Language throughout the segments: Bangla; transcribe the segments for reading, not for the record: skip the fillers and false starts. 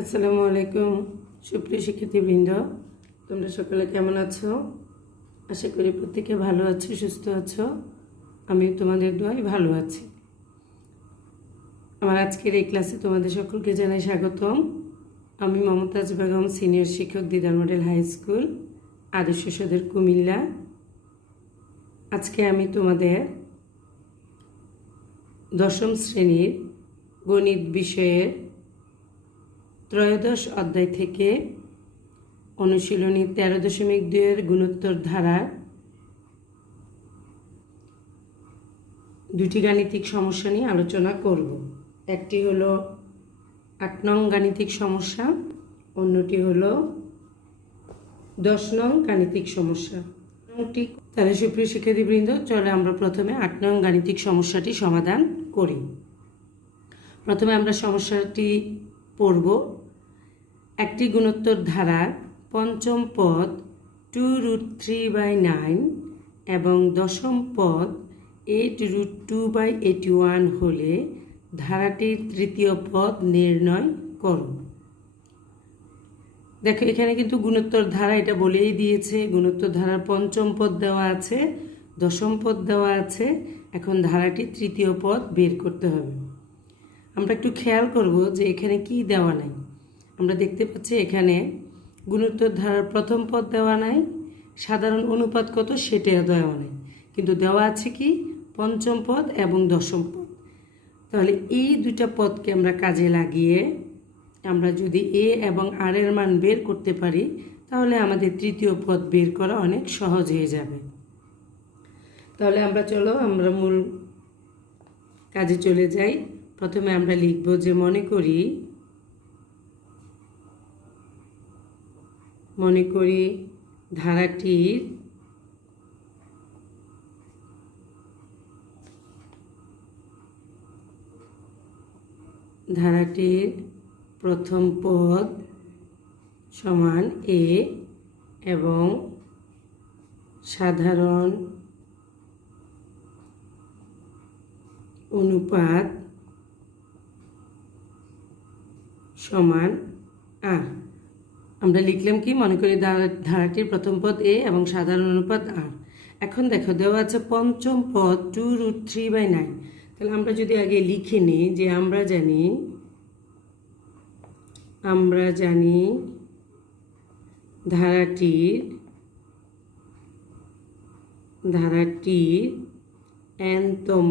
আসসালামু আলাইকুম সুপ্রিয় শিক্ষার্থীবৃন্দ, তোমরা সকলে কেমন আছো? আশা করি প্রত্যেকে ভালো আছো, সুস্থ আছো। আমি তোমাদের দোয়ায় ভালো আছি। আমার আজকের এই ক্লাসে তোমাদের সকলকে জানাই স্বাগতম। আমি মমতাজ বেগম, সিনিয়র শিক্ষক, দিদার মডেল হাই স্কুল, আদর্শ সদর, কুমিল্লা। আজকে আমি তোমাদের দশম শ্রেণীর গণিত বিষয়ের ত্রয়োদশ অধ্যায় থেকে অনুশীলনী 13.2 গুণোত্তর ধারার দুটি গাণিতিক সমস্যা নিয়ে আলোচনা করব। একটি হলো 8 নং গাণিতিক সমস্যা, অন্যটি হলো 10 নং গাণিতিক সমস্যা। তাহলে সুপ্রিয় শিক্ষার্থীবৃন্দ, চলো আমরা প্রথমে 8 নং গাণিতিক সমস্যাটি সমাধান করি। প্রথমে আমরা সমস্যাটি পড়ব। একটি গুণোত্তর ধারার পঞ্চম পদ 2√3/9 এবং দশম পদ 8√2/81 হলে ধারাটির তৃতীয় পদ নির্ণয় করো। দেখো, এখানে কিন্তু গুণোত্তর ধারা এটা বলেই দিয়েছে। গুণোত্তর ধারার পঞ্চম পদ দেওয়া আছে, দশম পদ দেওয়া আছে। এখন ধারাটির তৃতীয় পদ বের করতে হবে। আমরা একটু খেয়াল করব যে এখানে কি দেওয়া নাই। আমরা দেখতে পাচ্ছি এখানে গুণোত্তর ধারার প্রথম পদ দেওয়া নাই, সাধারণ অনুপাত কত সেটাও দেওয়া নাই, কিন্তু দেওয়া আছে কি পঞ্চম পদ এবং দশম পদ। তাহলে এই দুইটা পদকে আমরা কাজে লাগিয়ে আমরা যদি এ এবং আর এর মান বের করতে পারি, তাহলে আমাদের তৃতীয় পদ বের করা অনেক সহজ হয়ে যাবে। তাহলে আমরা মূল কাজে চলে যাই। প্রথমে আমরা লিখব যে মনে করি ধারাটির প্রথম পদ সমান এ এবং সাধারণ অনুপাত সমান আর। আমরা লিখলাম কি, মনে করি ধারাটির প্রথম পদ এ এবং সাধারণ অনুপাত আর। এখন দেখো দেওয়া আছে পঞ্চম পদ 2√3/9। তাহলে আমরা যদি আগে লিখে নিই যে আমরা জানি ধারাটির nতম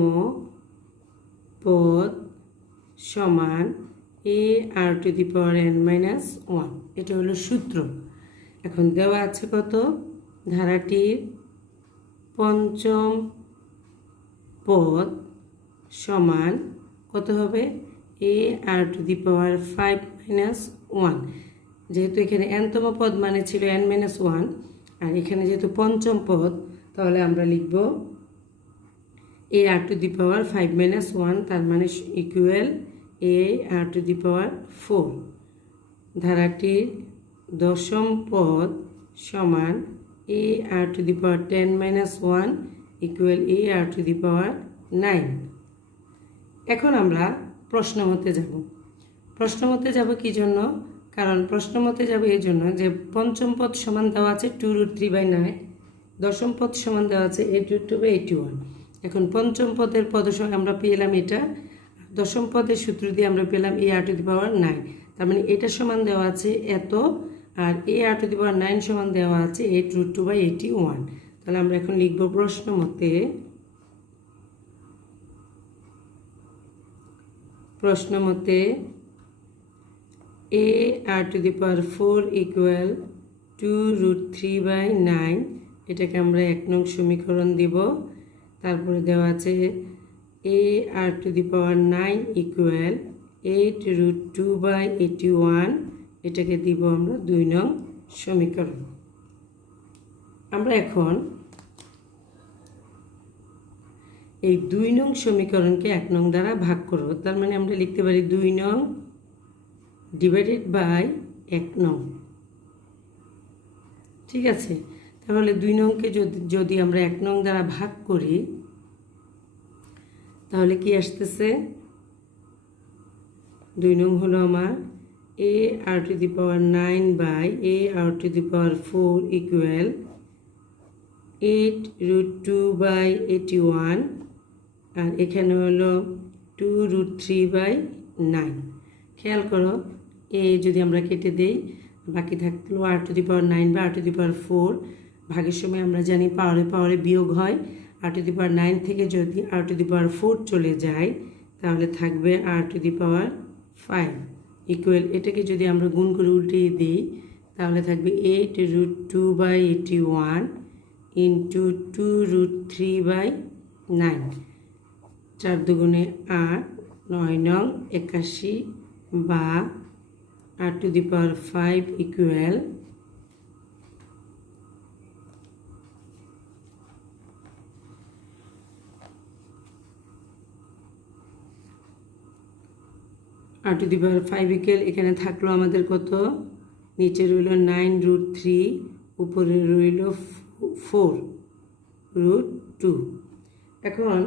পদ সমান ar⁻n-1। এটা হলো সূত্র। এখন দেওয়া আছে কত, ধারাটির পঞ্চম পদ সমান কত হবে, ar⁵ যেহেতু এখানে nতম পদ মানে ছিল n-1, আর এখানে যেহেতু পঞ্চম পদ, তাহলে আমরা লিখব ar⁵ তার মানে ইকুয়াল ar⁴। ধারাটির দশম পদ সমান ar⁻10-1 ইকুয়াল ar⁵9। এখন আমরা প্রশ্ন মতে যাব কি জন্য? কারণ প্রশ্ন মতে যাব এই জন্য যে পঞ্চম পদ সমান দেওয়া আছে 2√3/9, দশম পদ সমান দেওয়া আছে 8√2/81। এখন পঞ্চম পদের পদসংখ্যা আমরা পেলাম এটা, দশম পদের সূত্র দিয়ে আমরা পেলাম ar⁵9। তার মানে এটা সমান দেওয়া আছে এত, আর ar⁵9 সমান দেওয়া আছে 8√2/81। তাহলে আমরা এখন লিখব প্রশ্ন মতে ar⁴ ইকুয়াল 2√3/9। এটাকে আমরা 1 নং সমীকরণ দিব। তারপরে দেওয়া আছে ar⁴9 ইকুয়াল 8√2/81। এটাকে দিব আমরা 2 নং সমীকরণ। আমরা এখন এই 2 নং সমীকরণকে 1 নং দ্বারা ভাগ করব। তার মানে আমরা লিখতে পারি 2 নং ডিভাইডেড বাই 1 নং। ঠিক আছে, তাহলে 2 নংকে যদি আমরা 1 নং দ্বারা ভাগ করি, তাহলে কি আসতেছে, 2 নং হলো আমার a r to the power 9 by a r to the power 4 equal 8 root 2 by 81 আর এখানে হলো 2 root 3 by 9। খেয়াল করো এ যদি আমরা কেটে দেই বাকি থাকলো r to the power 9 বা r to the power 4। ভাগের সময় আমরা জানি পাওয়ারে বিয়োগ হয়। r to the power 9 থেকে যদি r to the power 4 চলে যায় তাহলে থাকবে r to the power 5 equal এটাকে যদি আমরা গুণ করে উল্টিয়ে দিই তাহলে থাকবে 8 root 2 by 81 into 2 root 3 by 9। 4 দুগুণে 8 9 নং 81 বা r to the power 5 equal r to the power 5 equal এখানে থাকলো আমাদের কত নিচে রইল 9 root 3 উপরে রইল 4 root 2। এখন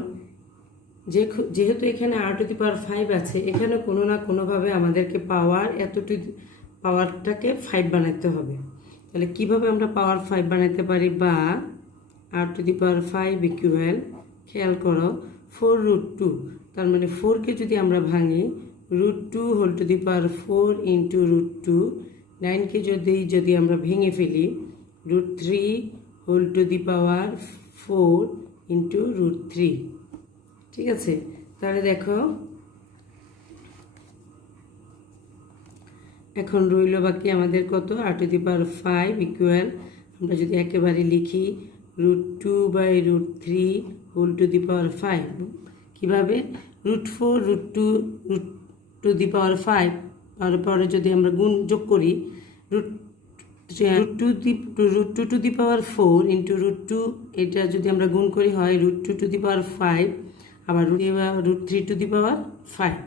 যেহেতু এখানে r to the power 5 আছে এখানে কোনো না কোনোভাবে আমাদেরকে পাওয়ারটাকে 5 বানাতে হবে। তাহলে কিভাবে আমরা পাওয়ার 5 বানাতে পারি বা r to the power 5 equal খেয়াল করো 4 root 2 তার মানে 4 কে যদি আমরা ভাঙি root 2 whole to the power 4 into root 2 9 কে যদি আমরা ভেঙে ফেলি root 3 whole to the power 4 into root 3। ঠিক আছে তাহলে দেখো এখন রইল বাকি আমাদের কত r to the power 5 equal আমরা যদি একেবারে লিখি root 2 by root 3 whole to the power 5। কিভাবে root 4 root 2 root to the power 5 পরে যদি আমরা গুণ যোগ করি root 2 to the power 4 into root 2 এটা যদি আমরা গুণ করি হয় root 2 to the power 5 আবার root 3 to the power 5।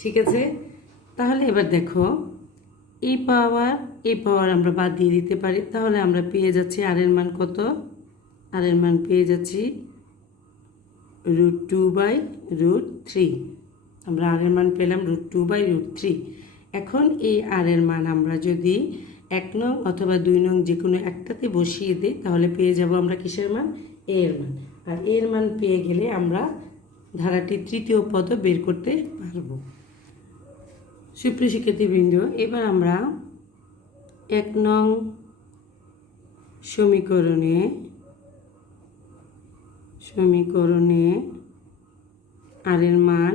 ঠিক আছে তাহলে এবার দেখো এই পাওয়ার আমরা বাদ দিয়ে দিতে পারি তাহলে আমরা পেয়ে যাচ্ছি r এর মান কত r এর মান পেয়ে যাচ্ছি root 2 by root 3। আমরা r এর মান পেলাম root 2 by root 3। এখন এই r এর মান আমরা যদি 1 নং অথবা 2 নং যে কোনো একটাতে বসিয়ে দিই তাহলে পেয়ে যাব আমরা কিসের মান a এর মান। আর a এর মান পেয়ে গেলে আমরা ধারাটির তৃতীয় পদ বের করতে পারব। সুপ্রিয় শিক্ষার্থীবৃন্দ এবার আমরা 1 নং সমীকরণে r এর মান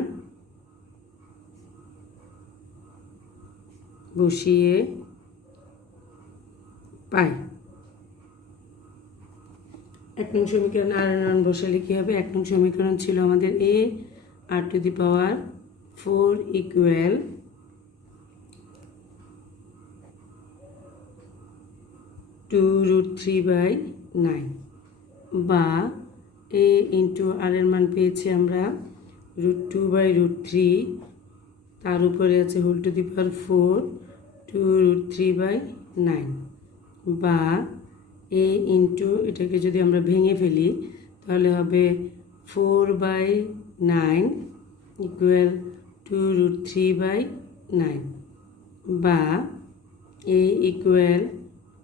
বসিয়ে পাই। 1 নং সমীকরণ r এর মান বসালে কি হবে 1 নং সমীকরণ ছিল আমাদের a r to the power 4 equal 2 root 3 by 9 বা a into r এর মান পেয়েছি আমরা root 2 by root 3 তার উপরে আছে whole to the power 4 2 root 3 by 9 বা a into এটাকে যদি আমরা ভেঙে ফেলি তাহলে হবে 4 by 9 ইকুয়াল 2 root 3 by 9 বা a ইকুয়াল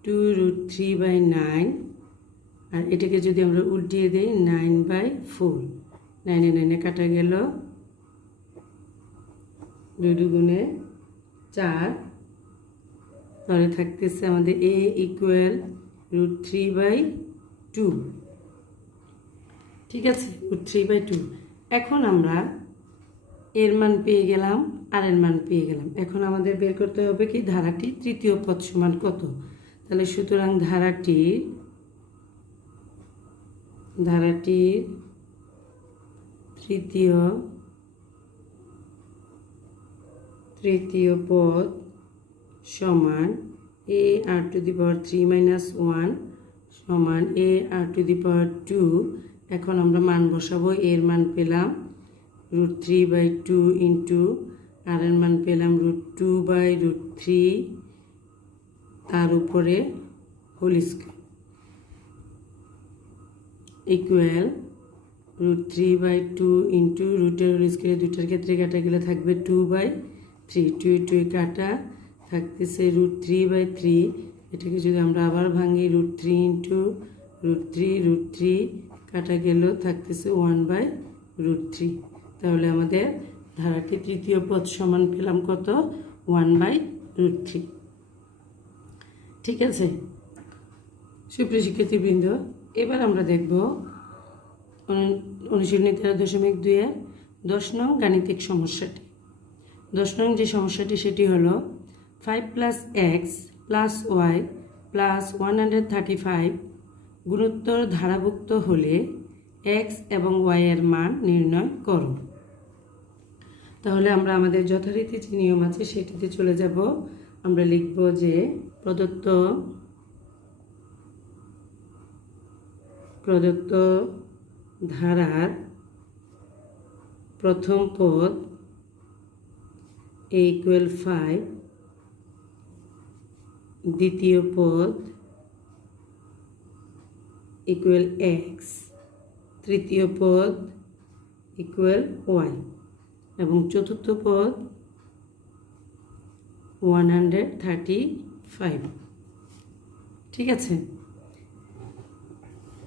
2 root 3 by 9 আর এটাকে যদি আমরা উল্টিয়ে দেই 9 by 4 9 9 কাটা গেল 2 দুগুণে 4 তাহলে থাকতেছে আমাদের a ইকুয়াল root 3 by 2। ঠিক আছে root 3 by 2। এখন আমরা এর মান পেয়ে গেলাম আর এর মান পেয়ে গেলাম। এখন আমাদের বের করতে হবে কি ধারাটির তৃতীয় পদ সমান কত। তাহলে সুতরাং ধারাটির তৃতীয় পদ সমান a r to the power 3 minus 1 সমান a r to the power 2। এখন আমরা মান বসাবো এর মান পেলাম root 3 by 2 into r এর মান পেলাম root 2 by root 3 তার উপরে whole square equal root 3 by 2 into রুটের হোল স্কয়ার দুটার ক্ষেত্রে কাটা গেলে থাকবে 2 by 3, 2 কাটা থাকতেছে √3/3। এটাকে যদি আমরা আবার ভাঙি √3 ইন্টু √3 কাটা গেল থাকতেছে 1/√3। তাহলে আমাদের ধারাটি তৃতীয় পদ সমান পেলাম কত? 1/√3। ঠিক আছে সুপ্রিয় শিক্ষার্থীবৃন্দ, এবার আমরা দেখব অনুশীলনী 13.2 10 নং গাণিতিক সমস্যাটি। 10 নং যে সমস্যাটি সেটি হলো 5 + x + y + 135 গুণোত্তর ধারাভুক্ত হলে x এবং y এর মান নির্ণয় করো। তাহলে আমরা আমাদের যথারীতি যে নিয়ম আছে সেটিতে চলে যাব। আমরা লিখব যে প্রদত্ত ধারার প্রথম পদ a = 5, দ্বিতীয় পদ = x, তৃতীয় পদ = y এবং চতুর্থ পদ 135। ঠিক আছে,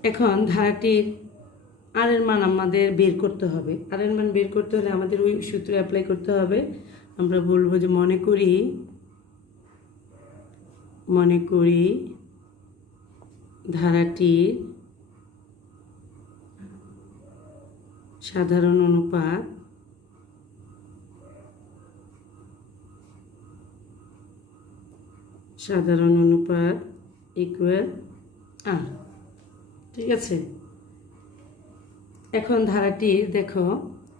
এখন ধারাটির আর এর মান আমাদের বের করতে হবে। আর এর মান বের করতে হলে আমাদের ওই সূত্র অ্যাপ্লাই করতে হবে। আমরা বলবো যে মনে করি ধারাটির সাধারণ অনুপাত = r। ঠিক আছে, এখন ধারাটির দেখো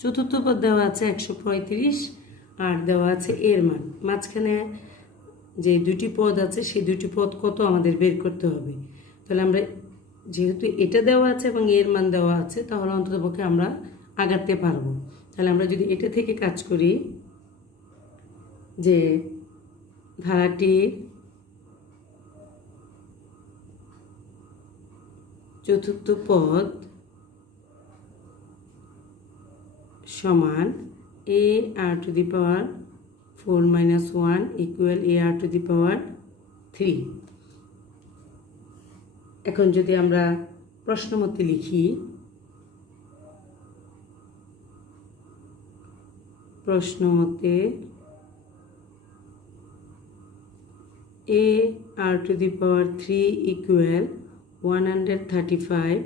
চতুর্থ পদ দেওয়া আছে 135 আর দেওয়া আছে এর মান। মাঝখানে যে দুটি পদ আছে সেই দুটি পদ কত আমাদের বের করতে হবে। তাহলে আমরা যেহেতু এটা দেওয়া আছে এবং এর মান দেওয়া আছে তাহলে অন্ততপক্ষে আমরা আগাতে পারবো। তাহলে আমরা যদি এটা থেকে কাজ করি যে ধারাটির চতুর্থ পদ সমান ar⁴ - 1 = ar⁴। এখন যদি আমরা প্রশ্নমতে লিখি, প্রশ্নমতে ar⁴ = 135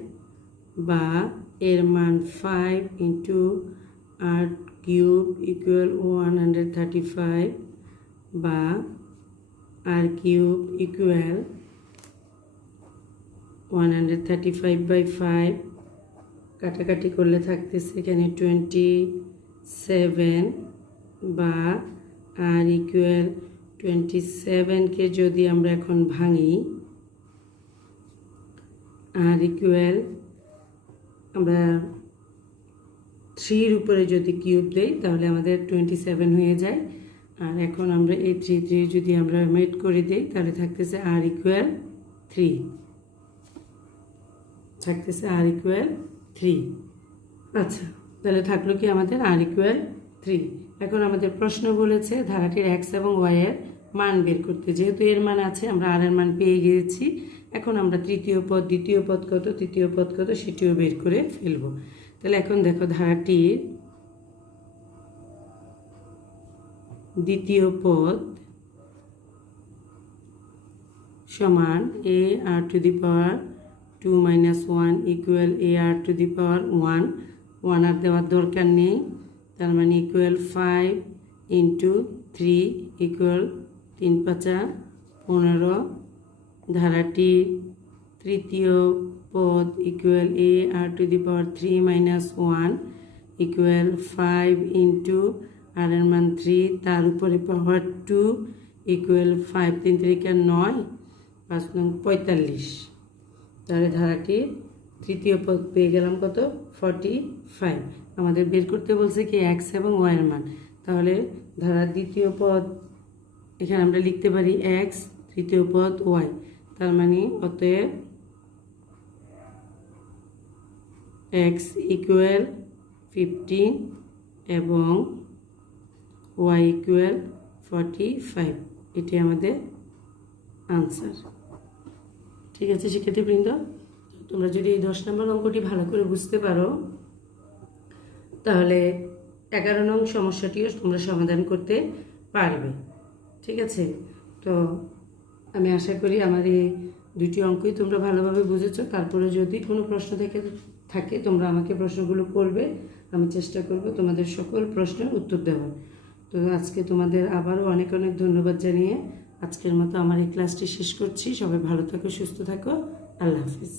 বা এর মান 5 × r³ = 135 বা r³ = 135/5 কাটাকাটি করলে থাকতেছে এখানে 27 বা r = 27কে যদি আমরা এখন ভাঙি, r আমরা 3 উপরে যদি কিউব দেই তাহলে আমাদের 27 হয়ে যায়। আর এখন আমরা এই 3 যদি আমরা মেট করে দেই তাহলে থাকতেছে r = 3। আচ্ছা, তাহলে থাকলো কি আমাদের r = 3। এখন আমাদের প্রশ্ন বলেছে ধারাটির x এবং y এর মান বের করতে। যেহেতু এর মান আছে আমরা r এর মান পেয়ে গিয়েছি। এখন আমরা তৃতীয় পদ, দ্বিতীয় পদ কত, তৃতীয় পদ কত সেটিও বের করে ফেলবো। তাহলে এখন দেখো ধারাটির দ্বিতীয় পদ সমান ar⁴ 2 - 1 = ar⁴ 1 আর দেওয়ার দরকার নেই। তার মানে = 5 × 3 = 3 × 5 = 15। ধারাটির তৃতীয় পদ ar⁴ 3 - 1 = 5 × r এর মান 3 তার উপরে পাওয়ার 2 = 5 3 × 3 = 9 5 × 9 = 45। তাহলে ধারাটির তৃতীয় পদ পেয়ে গেলাম কত? 45। আমাদের বের করতে বলছে কি x এবং y এর মান। তাহলে ধারার দ্বিতীয় পদ এখানে আমরা লিখতে পারি x, তৃতীয় পদ y। তার মানে অতএব x = 15 এবং ওয়াই ইকুয়াল 45, এটি আমাদের আনসার। ঠিক আছে শিক্ষার্থীবৃন্দ, তোমরা যদি এই 10 নম্বর অঙ্কটি ভালো করে বুঝতে পারো তাহলে 11 নং সমস্যাটিও তোমরা সমাধান করতে পারবে। ঠিক আছে, তো আমি আশা করি আমার এই দুটি অঙ্কই তোমরা ভালোভাবে বুঝেছো। তারপরে যদি কোনো প্রশ্ন থাকে তোমরা আমাকে প্রশ্নগুলো করবে, আমি চেষ্টা করব তোমাদের সকল প্রশ্নের উত্তর দেওয়ার। তো আজকে তোমাদের আবারও অনেক অনেক ধন্যবাদ জানিয়ে আজকের মতো আমার এই ক্লাসটি শেষ করছি। সবাই ভালো থাকো, সুস্থ থাকো, আল্লাহ হাফিজ।